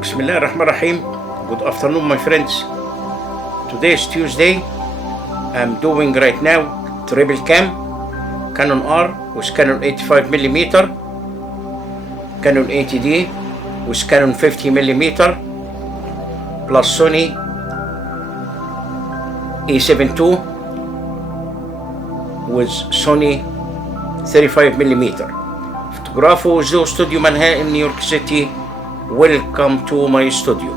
Bismillah ar-Rahman ar-Rahim. Good afternoon, my friends. Today is Tuesday. I'm doing right now triple cam, Canon R with Canon 85mm, Canon 80D with Canon 50mm, plus Sony A7 II with Sony 35mm. Fotógrafo studio Manhattan in New York City. Welcome to my studio.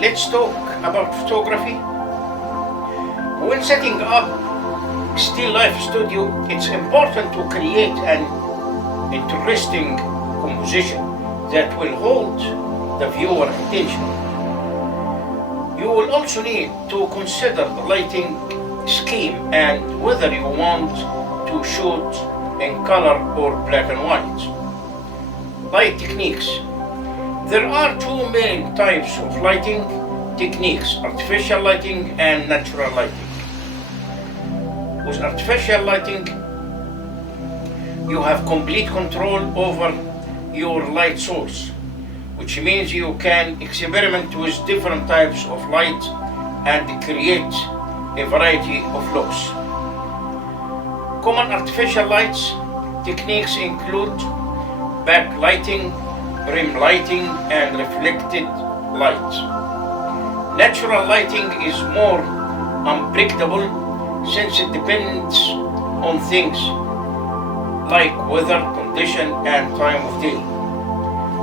Let's talk about photography. When setting up still life studio, it's important to create an interesting composition that will hold the viewer attention. You will also need to consider the lighting scheme and whether you want to shoot in color or black and white. Light techniques. There are two main types of lighting techniques: artificial lighting and natural lighting. With artificial lighting, you have complete control over your light source, which means you can experiment with different types of light and create a variety of looks. Common artificial lights techniques include backlighting, rim lighting, and reflected light. Natural lighting is more unpredictable since it depends on things like weather condition and time of day.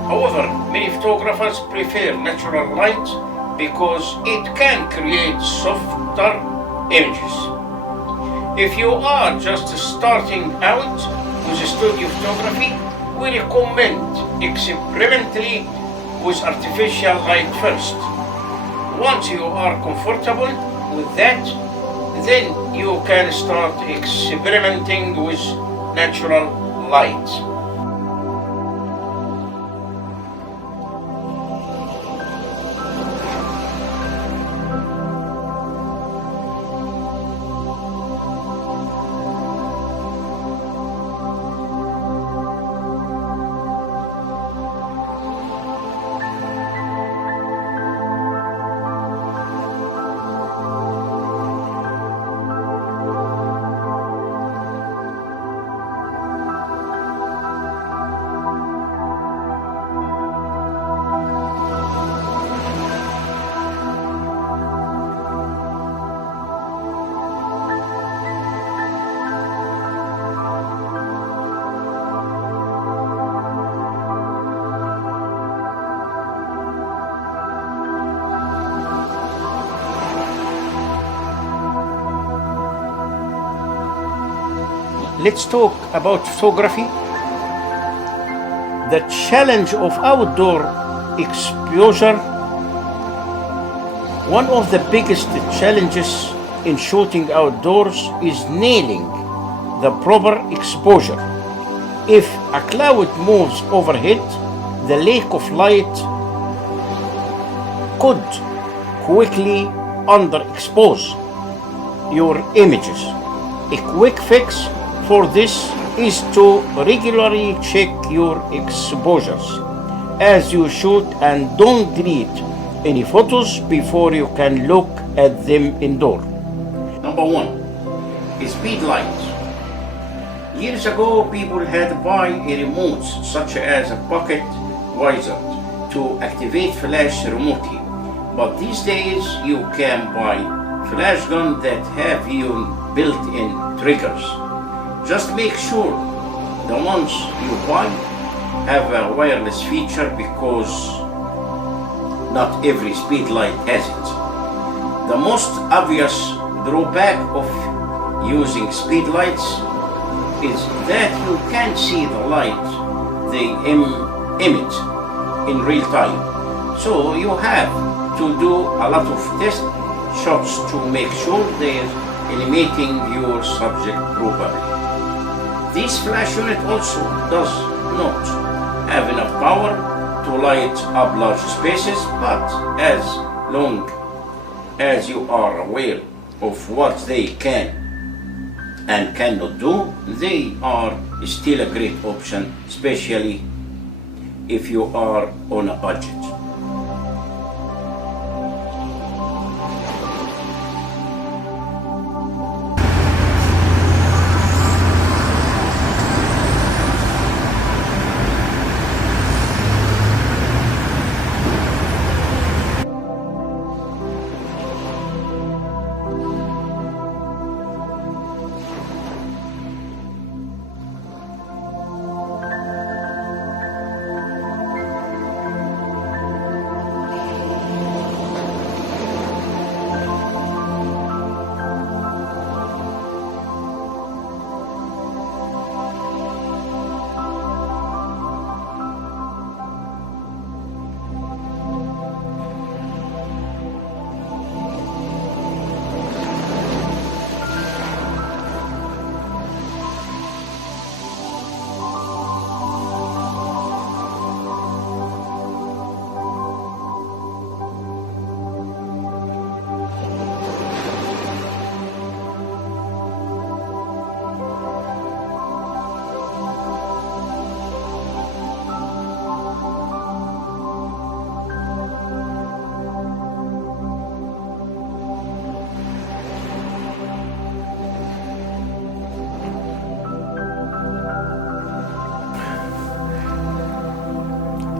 However, many photographers prefer natural light because it can create softer images. If you are just starting out with studio photography, we recommend experimentally with artificial light first. Once you are comfortable with that, then you can start experimenting with natural light. Let's talk about photography. The challenge of outdoor exposure. One of the biggest challenges in shooting outdoors is nailing the proper exposure. If a cloud moves overhead, the lack of light could quickly underexpose your images. A quick fix for this is to regularly check your exposures as you shoot and don't delete any photos before you can look at them indoor. Number 1. Speed lights. Years ago, people had to buy a remote such as a pocket visor to activate flash remotely, but these days you can buy flash guns that have even built-in triggers. Just make sure the ones you buy have a wireless feature because not every speed light has it. The most obvious drawback of using speed lights is that you can't see the light they emit in real time. So you have to do a lot of test shots to make sure they're animating your subject properly. This flash unit also does not have enough power to light up large spaces, but as long as you are aware of what they can and cannot do, they are still a great option, especially if you are on a budget.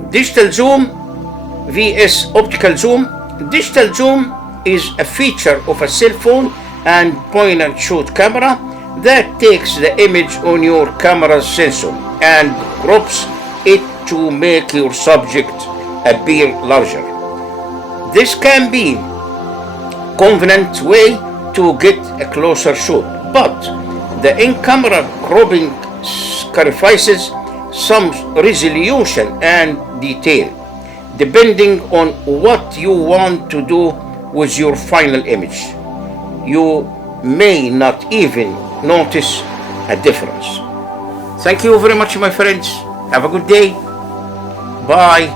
Digital zoom vs optical zoom. Digital zoom is a feature of a cell phone and point and shoot camera that takes the image on your camera's sensor and crops it to make your subject appear larger. This can be a convenient way to get a closer shot, but the in-camera cropping sacrifices some resolution and detail, depending on what you want to do with your final image. You may not even notice a difference. Thank you very much, my friends. Have a good day. Bye.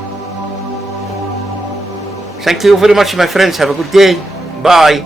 Thank you very much, my friends. Have a good day. Bye.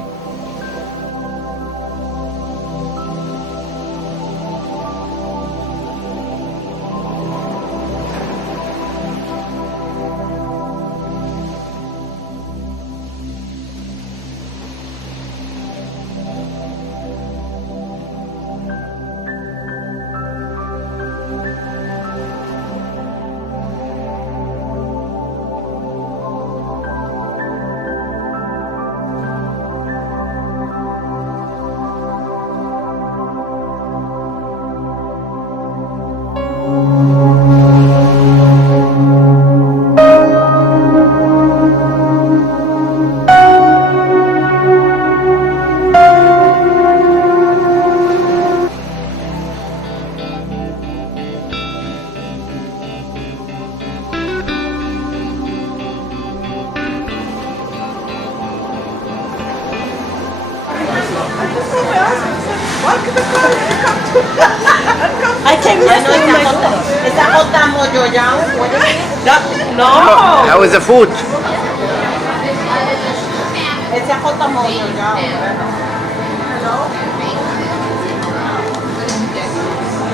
I came yesterday. Is that hot mojo down? What is it? No. How is the food? It's a hot mojo down.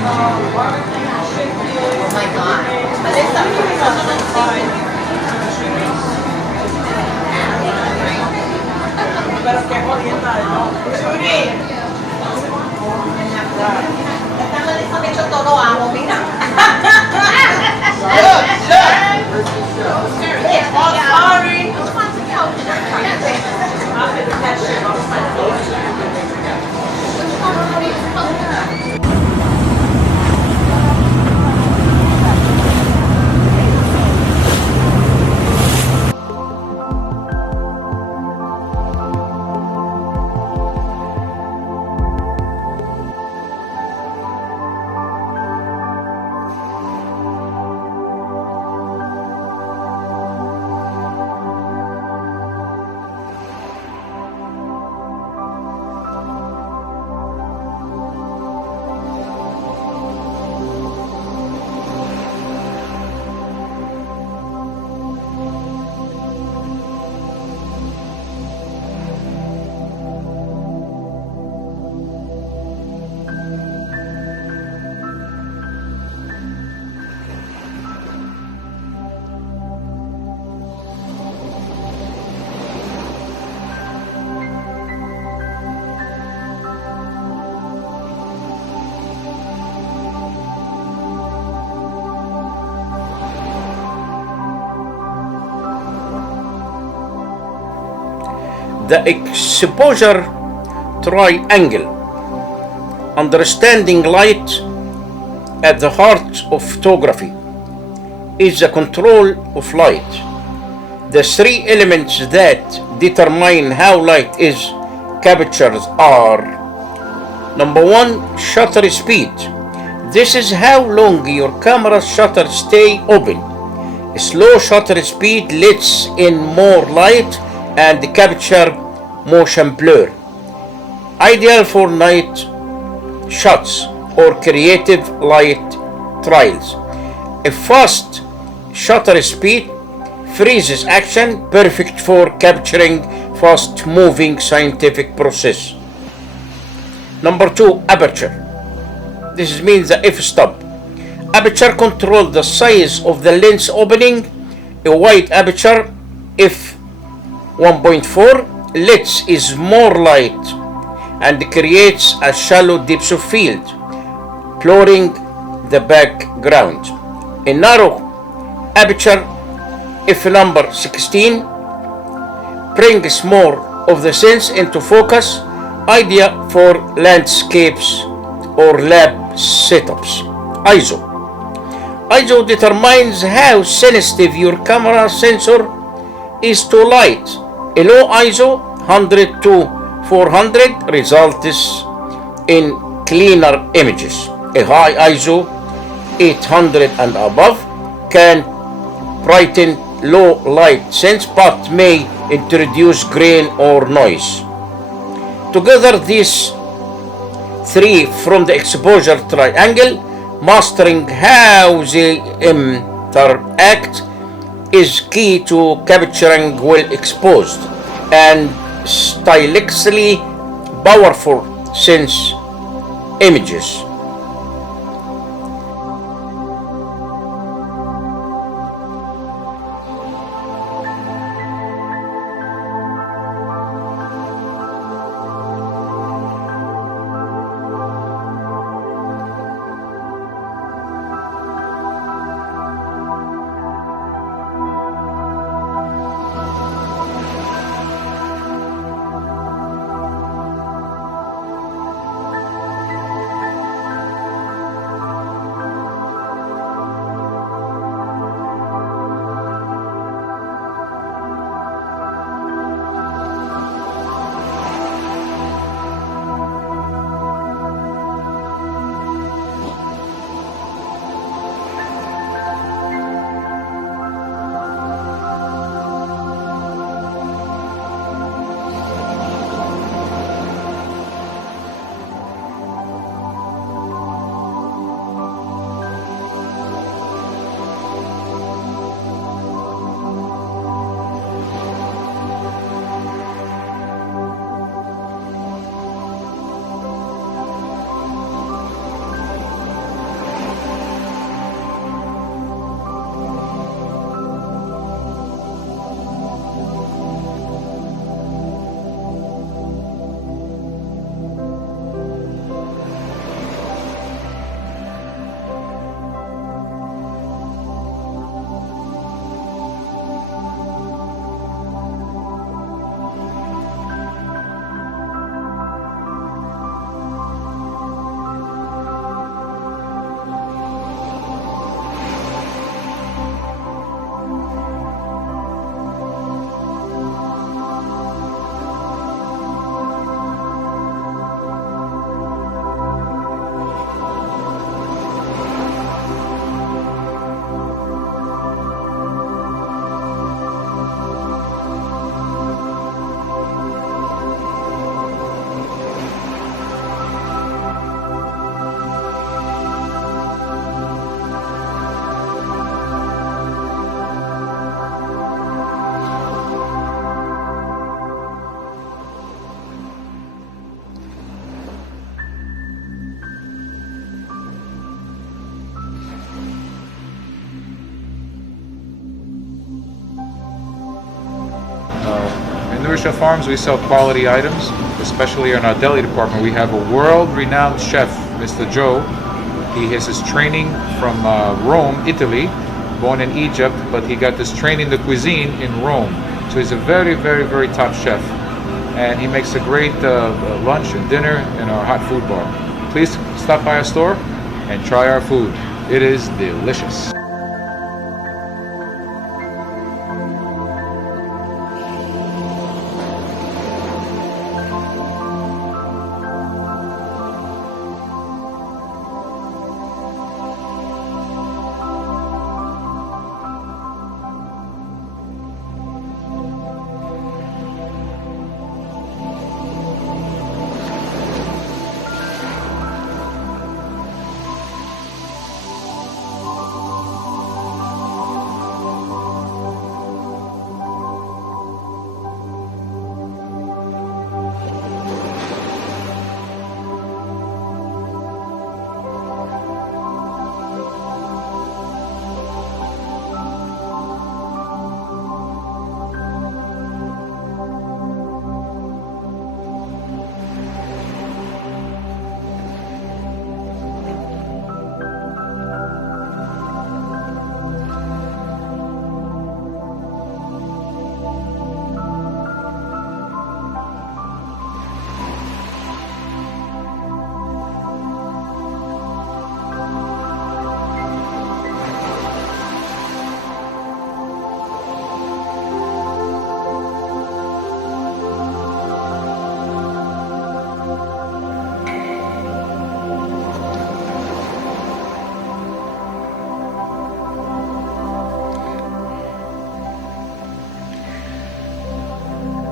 Oh my God. Pero qué jodienda de no. Están hecho todo amo, mira. Look. Oh, sorry. The exposure triangle. Understanding light at the heart of photography is the control of light. The three elements that determine how light is captured are: number one, shutter speed. This is how long your camera's shutter stay open. Slow shutter speed lets in more light and capture motion blur. Ideal for night shots or creative light trials. A fast shutter speed freezes action, perfect for capturing fast moving scientific process. Number two, aperture. This means the f-stop. Aperture controls the size of the lens opening. A wide aperture f1.4 lets is more light and creates a shallow depth of field, blurring the background. A narrow aperture If number 16 brings more of the sense into focus, idea for landscapes or lab setups. ISO determines how sensitive your camera sensor is to light. A low ISO 100 to 400 results in cleaner images. A high ISO 800 and above can brighten low light sense but may introduce grain or noise. Together these three from the exposure triangle, mastering how they interact is key to capturing well exposed and stylistically powerful sense images. In Nurisha Farms, we sell quality items, especially in our deli department. We have a world-renowned chef, Mr. Joe. He has his training from Rome, Italy, born in Egypt, but he got this training in the cuisine in Rome. So he's a very, very, very top chef. And he makes a great lunch and dinner in our hot food bar. Please stop by our store and try our food. It is delicious.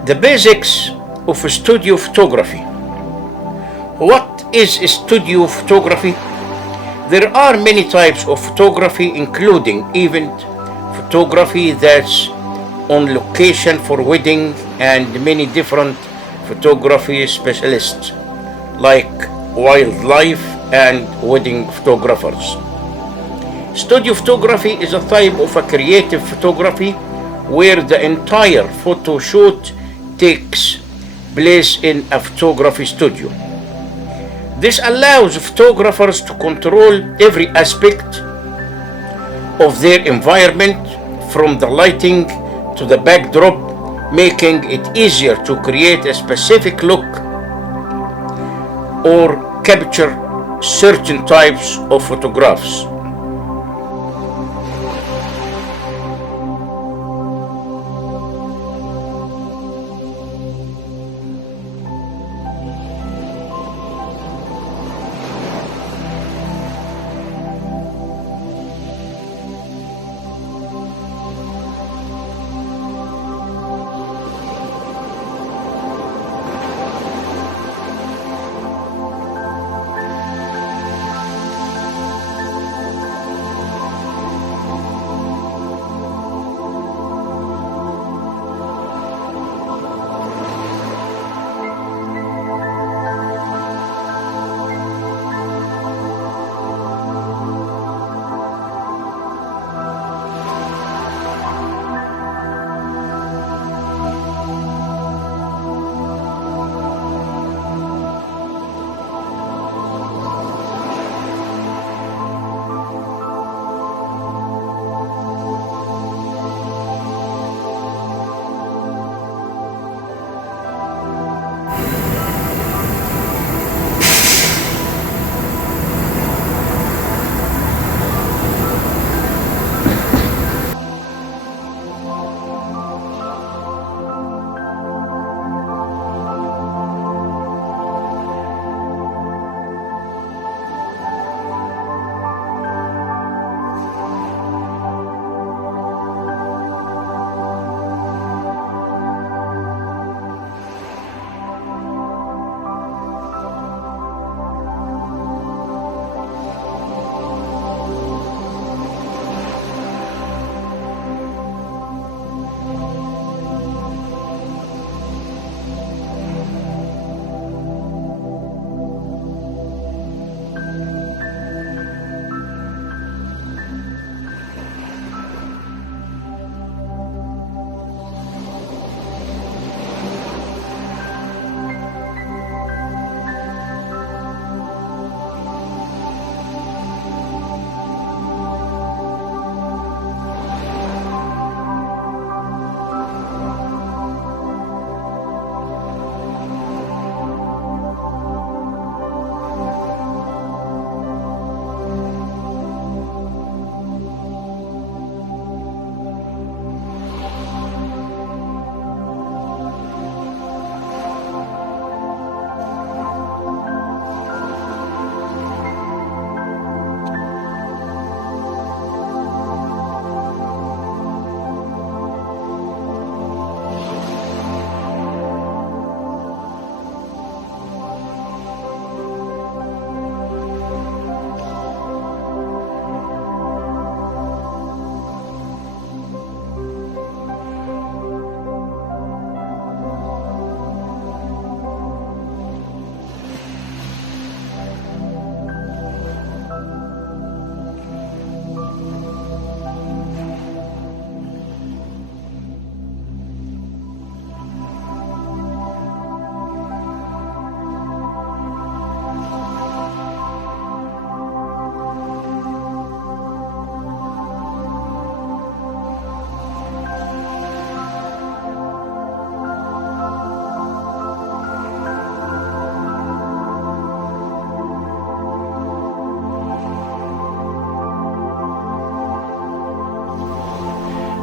The basics of studio photography. What is studio photography? There are many types of photography, including event photography, that's on location for wedding, and many different photography specialists like wildlife and wedding photographers. Studio photography is a type of a creative photography where the entire photo shoot takes place in a photography studio. This allows photographers to control every aspect of their environment, from the lighting to the backdrop, making it easier to create a specific look or capture certain types of photographs.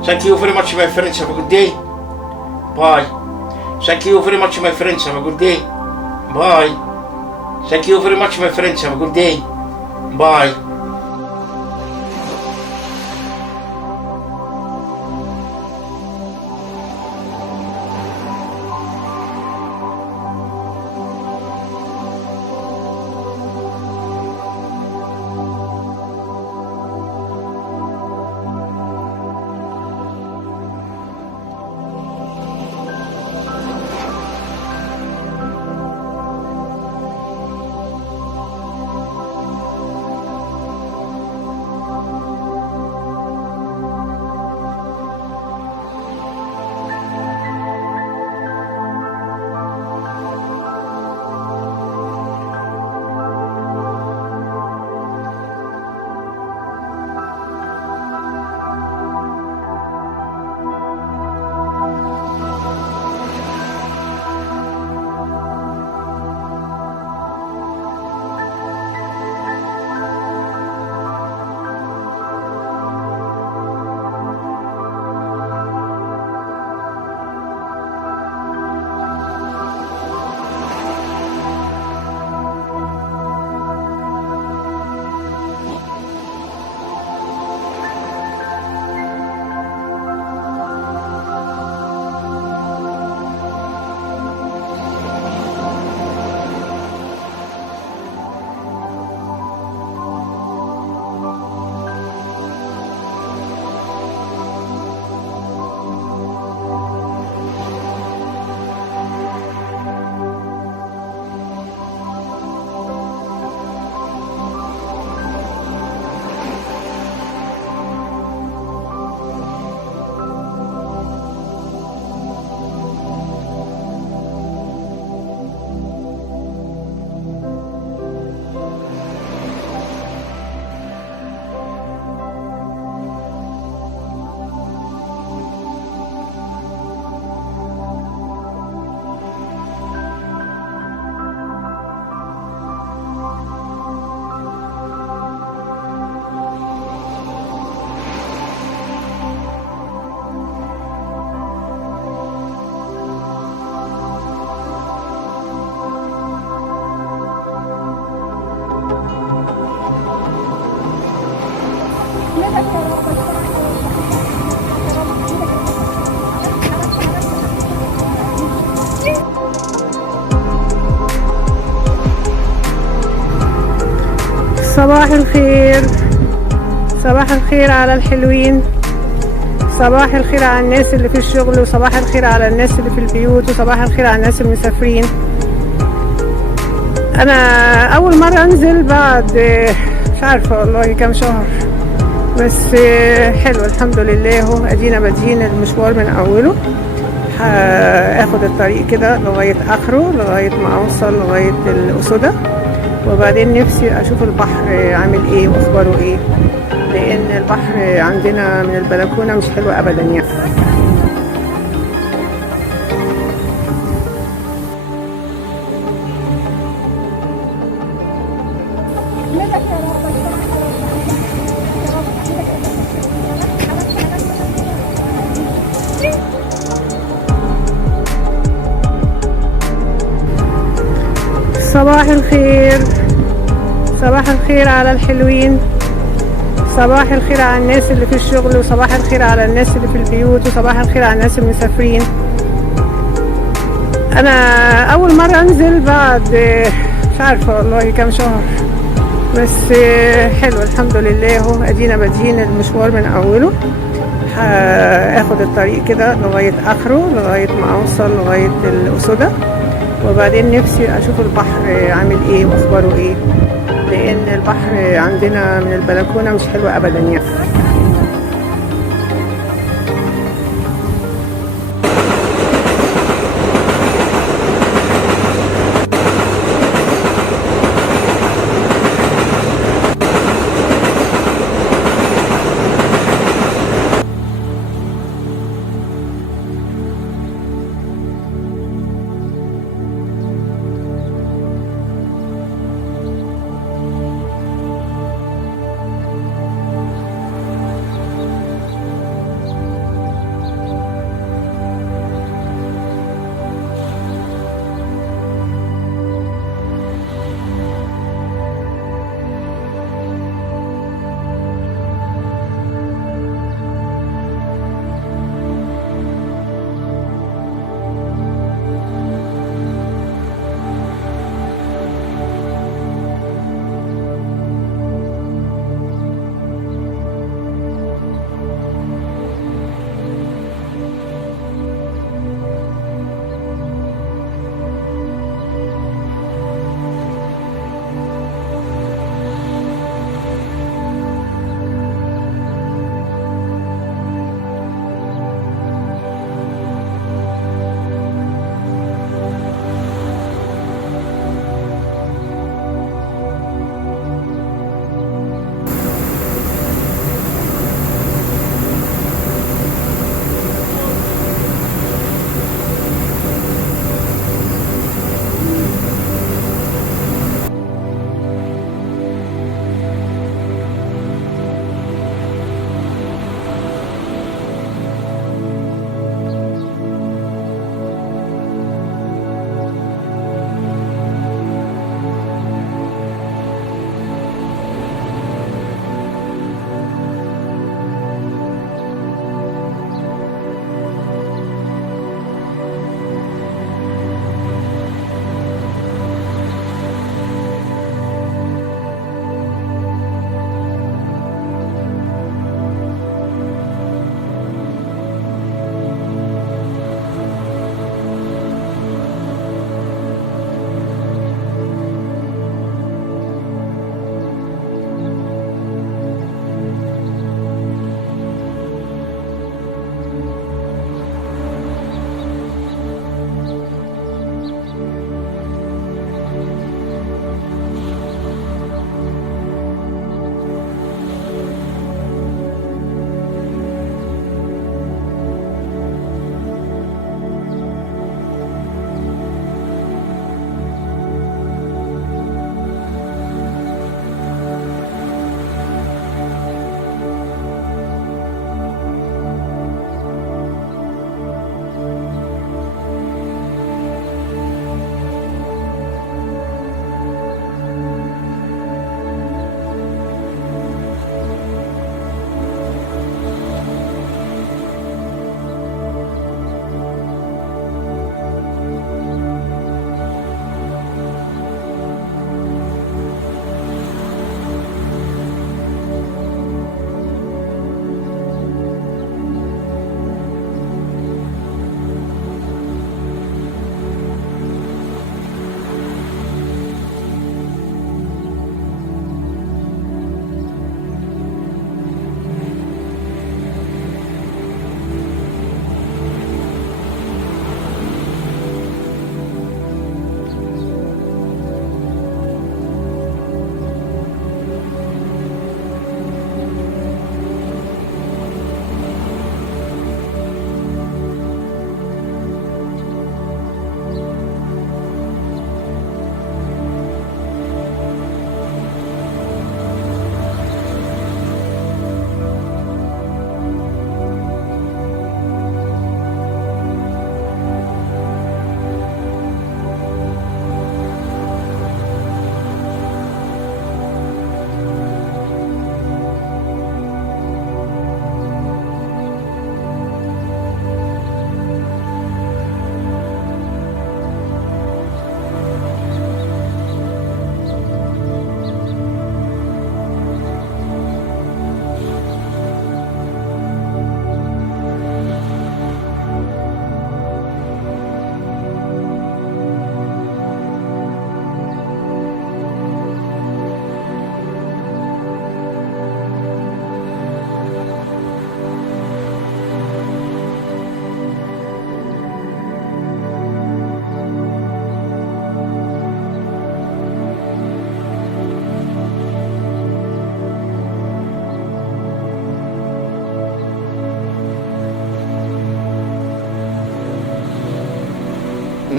Thank you very much, my friends. Have a good day. Bye. Thank you very much, my friends. Have a good day. Bye. Thank you very much, my friends. Have a good day. Bye. صباح الخير، صباح الخير على الحلوين، صباح الخير على الناس اللي في الشغل، وصباح الخير على الناس اللي في البيوت، وصباح الخير على الناس المسافرين. انا اول مرة انزل بعد مش عارفة والله كام شهر، بس حلو الحمد لله. اهو ادينا بادئين المشوار من اوله، هاخد الطريق كده لغاية اخره، لغاية ما اوصل لغاية الأسودة، وبعدين نفسي اشوف البحر عامل ايه واخباره ايه، لان البحر عندنا من البلكونة مش حلو ابدا يعني. صباح الخير، صباح الخير على الحلوين، صباح الخير على الناس اللي في الشغل، وصباح الخير على الناس اللي في البيوت، وصباح الخير على الناس المسافرين. انا اول مرة انزل بعد مش عارفة والله كام شهر، بس حلو الحمد لله. اهو ادينا بادئين المشوار من اوله، هاخد الطريق كده لغاية اخره، لغاية ما اوصل لغاية الأسودة، وبعدين نفسي اشوف البحر عامل ايه واخباره ايه، لان البحر عندنا من البلكونة مش حلو ابدا يعني.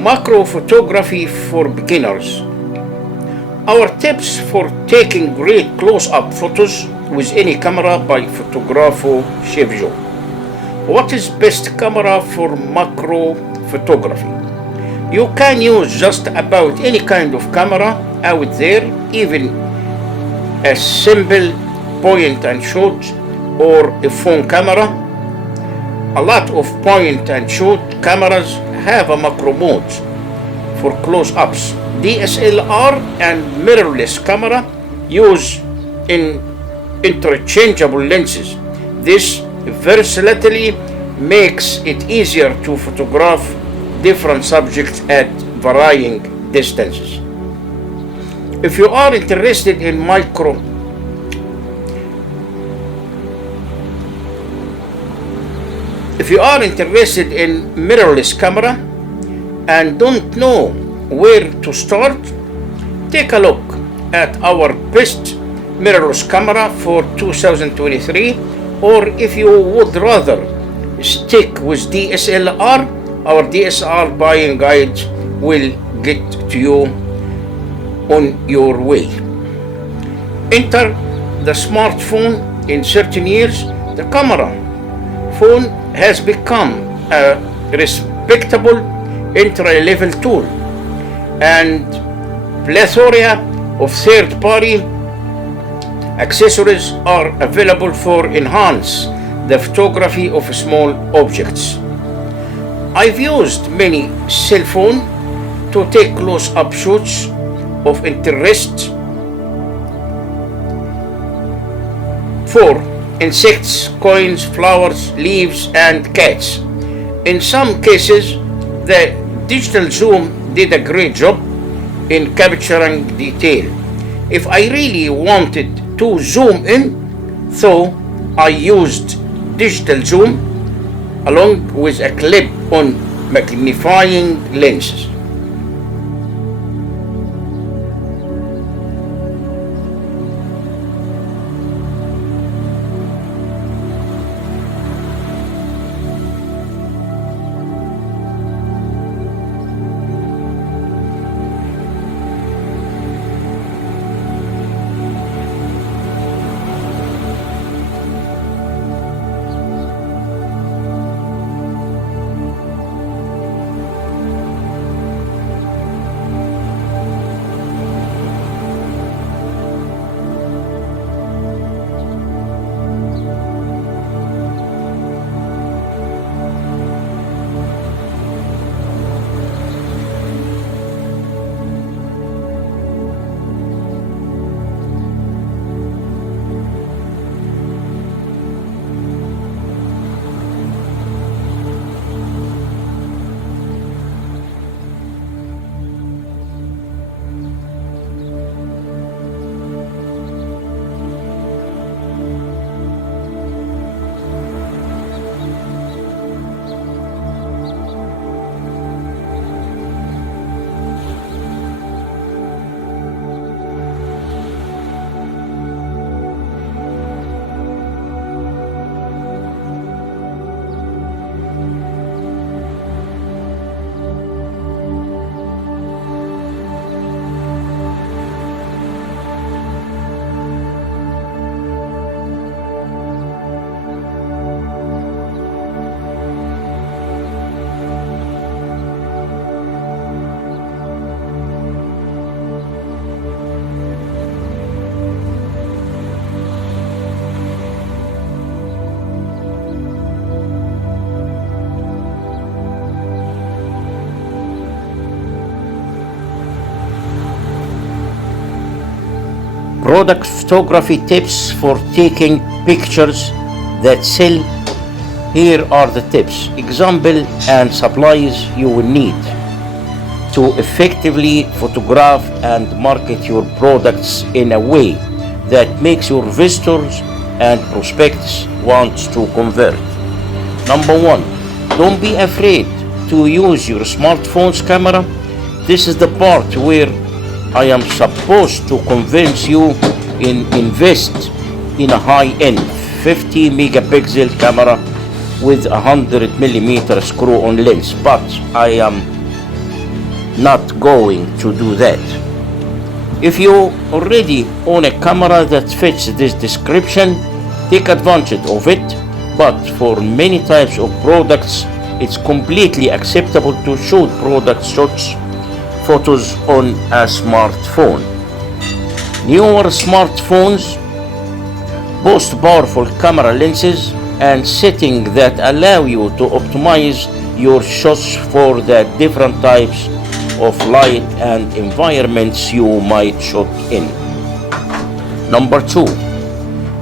Macro photography for beginners. Our tips for taking great close-up photos with any camera by fotógrafo Chef Joe. What is best camera for macro photography? You can use just about any kind of camera out there, even a simple point and shoot or a phone camera. A lot of point and shoot cameras have a macro mode for close-ups. DSLR and mirrorless camera use interchangeable lenses. This versatility makes it easier to photograph different subjects at varying distances. If you are interested in mirrorless camera and don't know where to start, take a look at our best mirrorless camera for 2023, or if you would rather stick with DSLR, our DSLR buying guide will get to you on your way. Enter the smartphone. In certain years, the camera phone has become a respectable entry-level tool, and plethora of third-party accessories are available for enhance the photography of small objects. I've used many cell phones to take close-up shots of interest for insects, coins, flowers, leaves, and cats. In some cases, the digital zoom did a great job in capturing detail. If I really wanted to zoom in, so I used digital zoom along with a clip-on magnifying lenses. Product photography tips for taking pictures that sell. Here are the tips, example, and supplies you will need to effectively photograph and market your products in a way that makes your visitors and prospects want to convert. Number one, don't be afraid to use your smartphone's camera. This is the part where I am supposed to convince you invest in a high-end 50 megapixel camera with 100mm screw-on lens, but I am not going to do that. If you already own a camera that fits this description, take advantage of it, but for many types of products, it's completely acceptable to shoot product shots photos on a smartphone. Newer smartphones boast powerful camera lenses and settings that allow you to optimize your shots for the different types of light and environments you might shoot in. Number 2,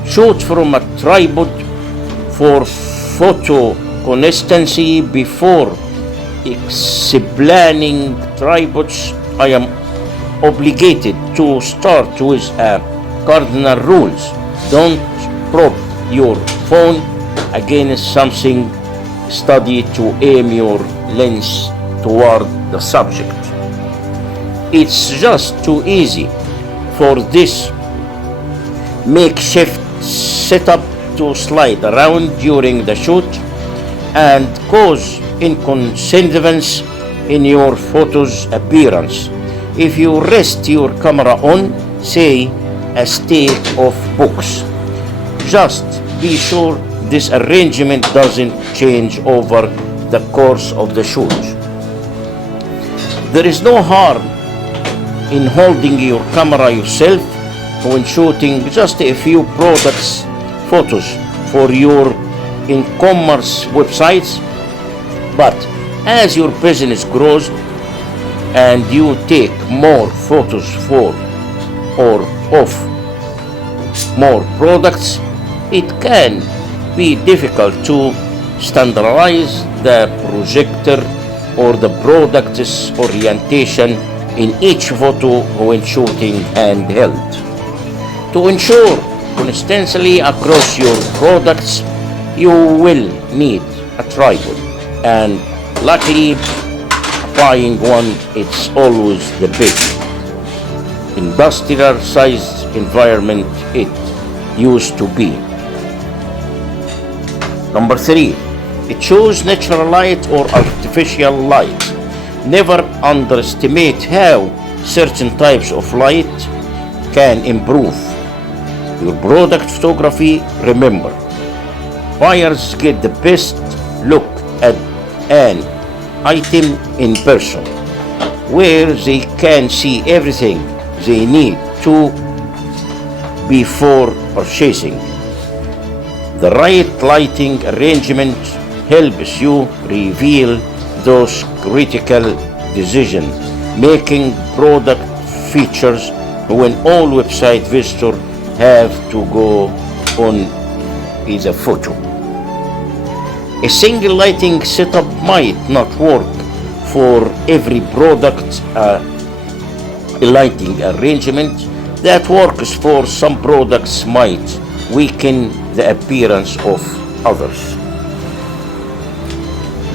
shoot from a tripod for photo consistency. Before explaining tripods, I am obligated to start with a cardinal rules. Don't prop your phone against something steady to aim your lens toward the subject. It's just too easy for this makeshift setup to slide around during the shoot and cause inconsistency in your photo's appearance. If you rest your camera on, say, a stack of books, just be sure this arrangement doesn't change over the course of the shoot. There is no harm in holding your camera yourself when shooting just a few products photos for your e-commerce websites, but as your business grows and you take more photos for or of more products, it can be difficult to standardize the projector or the product's orientation in each photo when shooting handheld. To ensure consistency across your products, you will need a tripod, and luckily applying one is always the best. Industrial sized environment it used to be. Number 3, choose natural light or artificial light. Never underestimate how certain types of light can improve your product photography. Remember, buyers get the best look at an item in person, where they can see everything they need to before purchasing. The right lighting arrangement helps you reveal those critical decisions making product features when all website visitors have to go on is a photo. A single lighting setup might not work for every product. A lighting arrangement that works for some products might weaken the appearance of others.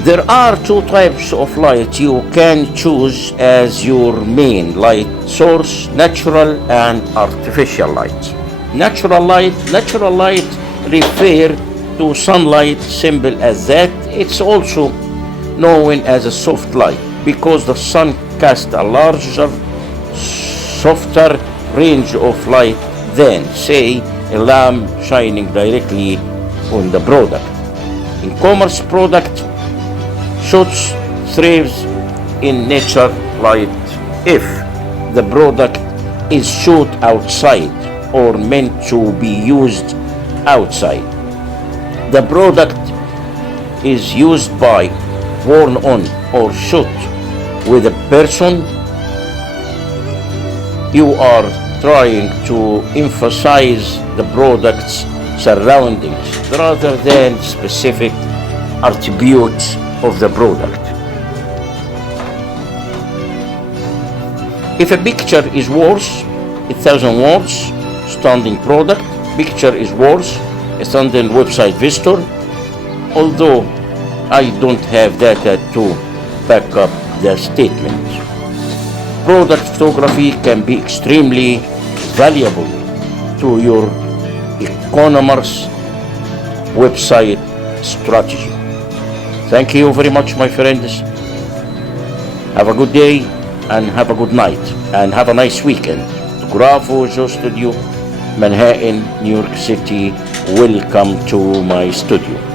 There are 2 types of light you can choose as your main light source: natural and artificial light. Natural light refer to sunlight, simple as that. It's also known as a soft light because the sun casts a larger, softer range of light than, say, a lamp shining directly on the product. E-commerce product shots thrives in natural light if the product is shot outside or meant to be used outside. The product is used by, worn on, or shot with a person. You are trying to emphasize the product's surroundings rather than specific attributes of the product. If a picture is worth 1,000 words, standing product picture is worth a standing website visitor. Although I don't have data to back up the statement, product photography can be extremely valuable to your e-commerce website strategy. Thank you very much, my friends. Have a good day. and have a good night and have a nice weekend. Fotógrafo Joe Studio, Manhattan, New York City. Welcome to my studio.